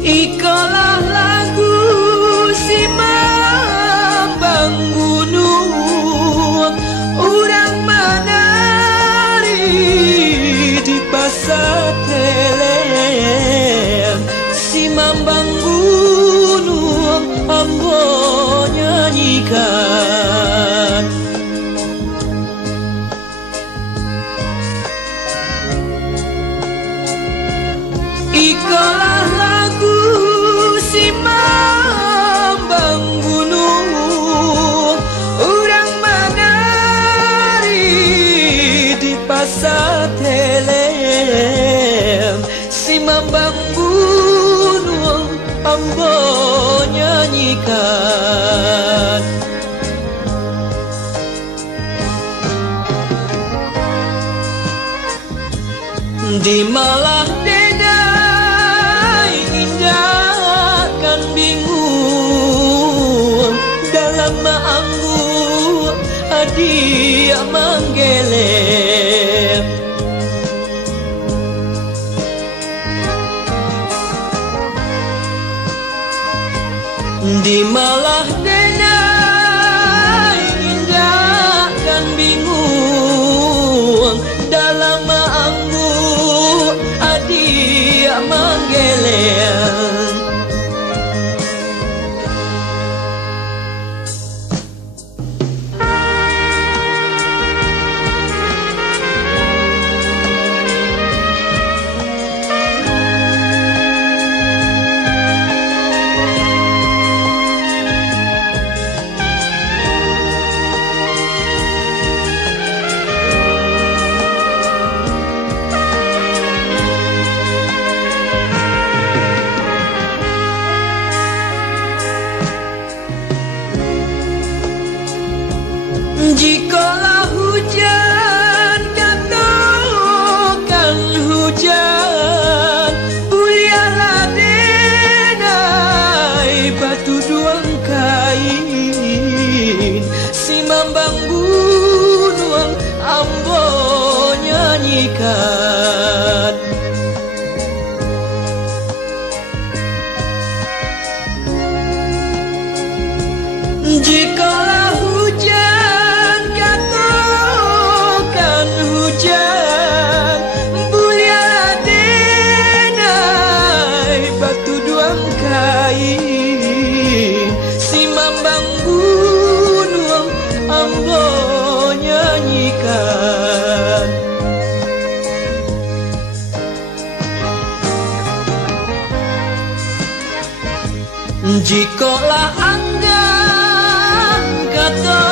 Ikalah lagu si mambang gunung, urang menari di pasar telen. Si mambang gunung ambo nyanyikan. Ikalah lagu si mambang gunung, urang menari di pasar telen. Si mambang gunung ambo nyanyikan. Di malah denai indah kan bingung, dalam maanggu adia manggelem. Di malah denai indah kan bingung, dalam maanggu adia manggelem. Jikalau hujan, katakan hujan, bulialah denai batu duang kain. Si mambang gunung ambo nyanyikan. Jikalau hujan, katakan hujan, bulialah denai batu duang kain. Si mambang gunung ambo nyanyikan. Jikalau anggan kata